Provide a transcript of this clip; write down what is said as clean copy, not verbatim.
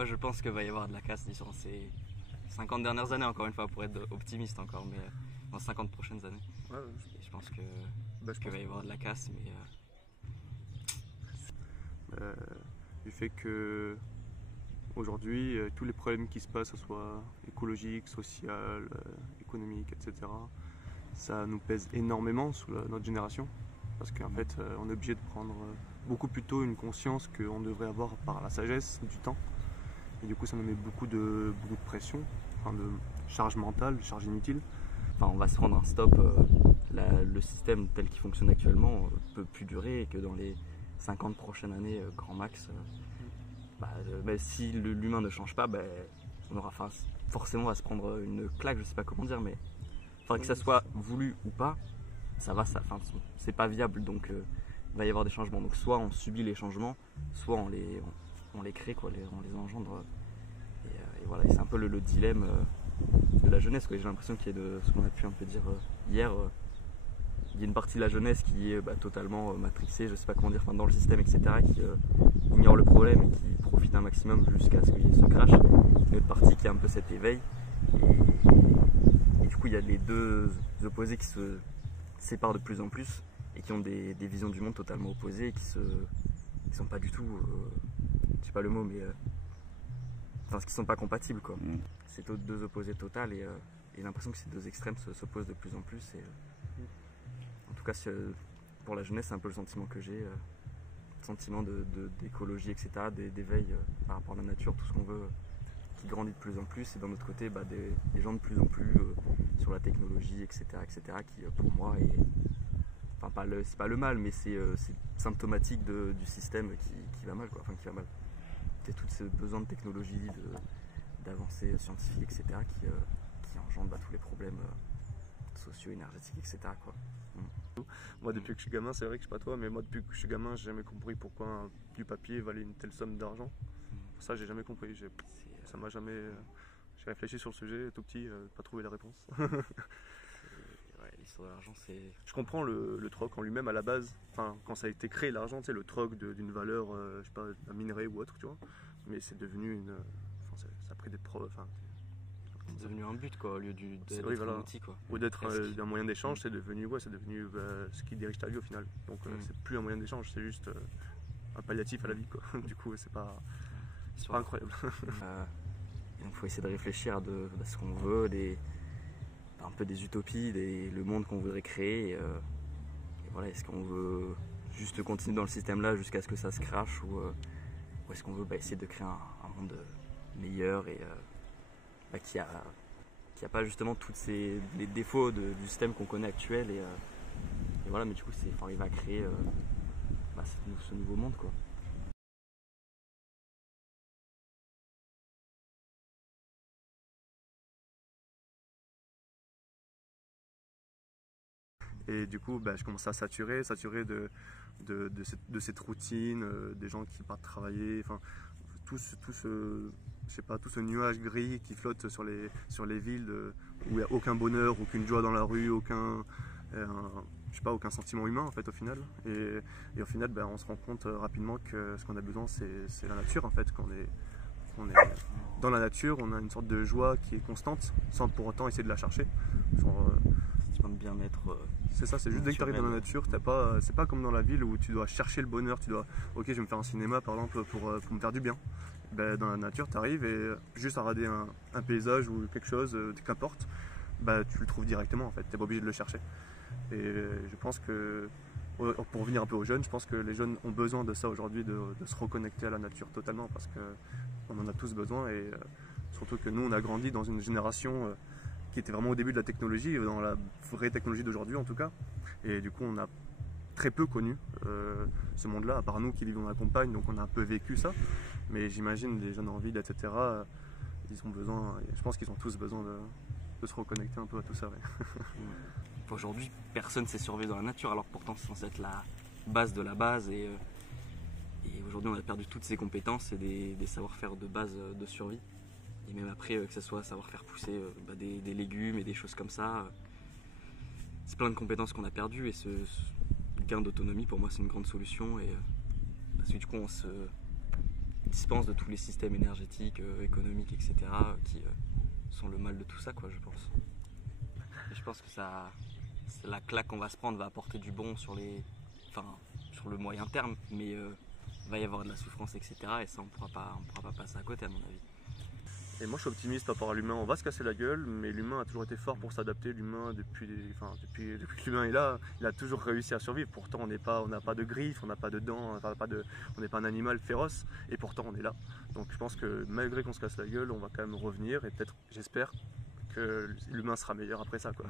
Moi je pense qu'il va y avoir de la casse durant ces 50 dernières années, encore une fois, pour être optimiste encore, mais dans 50 prochaines années. Ouais, Et je pense que je qu'il va y avoir de la casse, mais euh, du fait que aujourd'hui, tous les problèmes qui se passent, que ce soit écologiques, social, économiques, etc., ça nous pèse énormément sur notre génération. Parce qu'en fait, on est obligé de prendre beaucoup plus tôt une conscience qu'on devrait avoir par la sagesse du temps. Et du coup, ça nous met beaucoup de pression, enfin de charge mentale, de charge inutile. enfin, on va se prendre un stop. Le système tel qu'il fonctionne actuellement peut plus durer et que dans les 50 prochaines années, grand max, si l'humain ne change pas, on aura forcément on va se prendre une claque, je sais pas comment dire, mais que ça soit voulu ou pas, c'est pas viable, donc il va y avoir des changements. Donc soit on subit les changements, soit on les crée, quoi, on les engendre. Et voilà, et c'est un peu le dilemme de la jeunesse, quoi. J'ai l'impression qu'il y a de ce qu'on a pu un peu dire hier. Il y a une partie de la jeunesse qui est totalement matrixée, je sais pas comment dire, dans le système, etc., qui ignore le problème et qui profite un maximum jusqu'à ce qu'il y ait ce crash. Une autre partie qui a un peu cet éveil. Et du coup, il y a les deux opposés qui se séparent de plus en plus et qui ont des visions du monde totalement opposées et qui sont pas du tout, je sais pas le mot, mais qui sont pas compatibles, quoi. C'est deux opposés totales et j'ai l'impression que ces deux extrêmes s'opposent de plus en plus. Et, en tout cas, pour la jeunesse, c'est un peu le sentiment que j'ai, sentiment d'écologie, etc., d'éveil par rapport à la nature, tout ce qu'on veut, qui grandit de plus en plus. Et d'un autre côté, des gens de plus en plus sur la technologie, etc., qui pour moi est, c'est pas le mal, mais c'est symptomatique du système qui va mal, quoi. Qui va mal. C'est tout ce besoin de technologie, d'avancées scientifiques, etc., qui engendrent tous les problèmes sociaux, énergétiques, etc., quoi. Moi, depuis que je suis gamin, c'est vrai que je sais pas toi, mais moi, depuis que je suis gamin, j'ai jamais compris pourquoi du papier valait une telle somme d'argent. Ça, j'ai jamais compris. Ça m'a jamais. J'ai réfléchi sur le sujet, tout petit, pas trouvé la réponse. Ouais, l'histoire de l'argent, c'est. Je comprends le troc en lui-même à la base, quand ça a été créé l'argent, le troc d'une valeur, je sais pas, un minerai ou autre, tu vois. Mais c'est devenu une. Ça a pris des C'est devenu un but, quoi, au lieu d'être voilà. un outil, quoi. Ou d'être un moyen d'échange, c'est devenu ce qui dirige ta vie au final. Donc c'est plus un moyen d'échange, c'est juste un palliatif à la vie, quoi. Du coup, c'est pas incroyable. Donc il faut essayer de réfléchir à ce qu'on veut, un peu des utopies, le monde qu'on voudrait créer. Et voilà, est-ce qu'on veut juste continuer dans le système là jusqu'à ce que ça se crache, ou est-ce qu'on veut essayer de créer un monde meilleur et qui a pas justement tous les défauts du système qu'on connaît actuel, et voilà, mais du coup il faut arriver à créer ce nouveau monde, quoi. Et du coup, je commençais à saturer de cette routine, des gens qui partent travailler, tout ce nuage gris qui flotte sur les villes, où il n'y a aucun bonheur, aucune joie dans la rue, aucun sentiment humain, en fait, au final. Et au final, on se rend compte rapidement que ce qu'on a besoin, c'est la nature, en fait. Qu'on est dans la nature, on a une sorte de joie qui est constante, sans pour autant essayer de la chercher. De bien-être. C'est ça, c'est juste dès que tu arrives dans la nature, c'est pas comme dans la ville où tu dois chercher le bonheur, ok, je vais me faire un cinéma par exemple pour me faire du bien. Dans la nature, tu arrives et juste à regarder un paysage ou quelque chose, qu'importe, tu le trouves directement, en fait, tu n'es pas obligé de le chercher. Et je pense que, pour revenir un peu aux jeunes, je pense que les jeunes ont besoin de ça aujourd'hui, de se reconnecter à la nature totalement, parce qu'on en a tous besoin, et surtout que nous, on a grandi dans une génération qui était vraiment au début de la technologie, dans la vraie technologie d'aujourd'hui en tout cas. Et du coup, on a très peu connu ce monde-là, à part nous qui vivons dans la campagne, donc on a un peu vécu ça. Mais j'imagine les jeunes en ville, etc., ils ont besoin, je pense qu'ils ont tous besoin de se reconnecter un peu à tout ça. Ouais. Aujourd'hui, personne ne sait survivre dans la nature, alors pourtant c'est censé être la base de la base. Et aujourd'hui, on a perdu toutes ces compétences et des savoir-faire de base de survie. Et même après, que ce soit savoir faire pousser des légumes et des choses comme ça, c'est plein de compétences qu'on a perdues, et ce gain d'autonomie, pour moi, c'est une grande solution. Et parce que du coup, dispense de tous les systèmes énergétiques, économiques, etc. qui sont le mal de tout ça, quoi, je pense. Et je pense que la claque qu'on va se prendre va apporter du bon sur le moyen terme, mais il va y avoir de la souffrance, etc. Et ça, on pourra pas passer à côté, à mon avis. Et moi je suis optimiste par rapport à l'humain, on va se casser la gueule, mais l'humain a toujours été fort pour s'adapter. L'humain depuis que l'humain est là, il a toujours réussi à survivre. Pourtant on n'a pas de griffes, on n'a pas de dents, on n'est pas un animal féroce, et pourtant on est là. Donc je pense que malgré qu'on se casse la gueule, on va quand même revenir, et peut-être, j'espère, que l'humain sera meilleur après ça, quoi.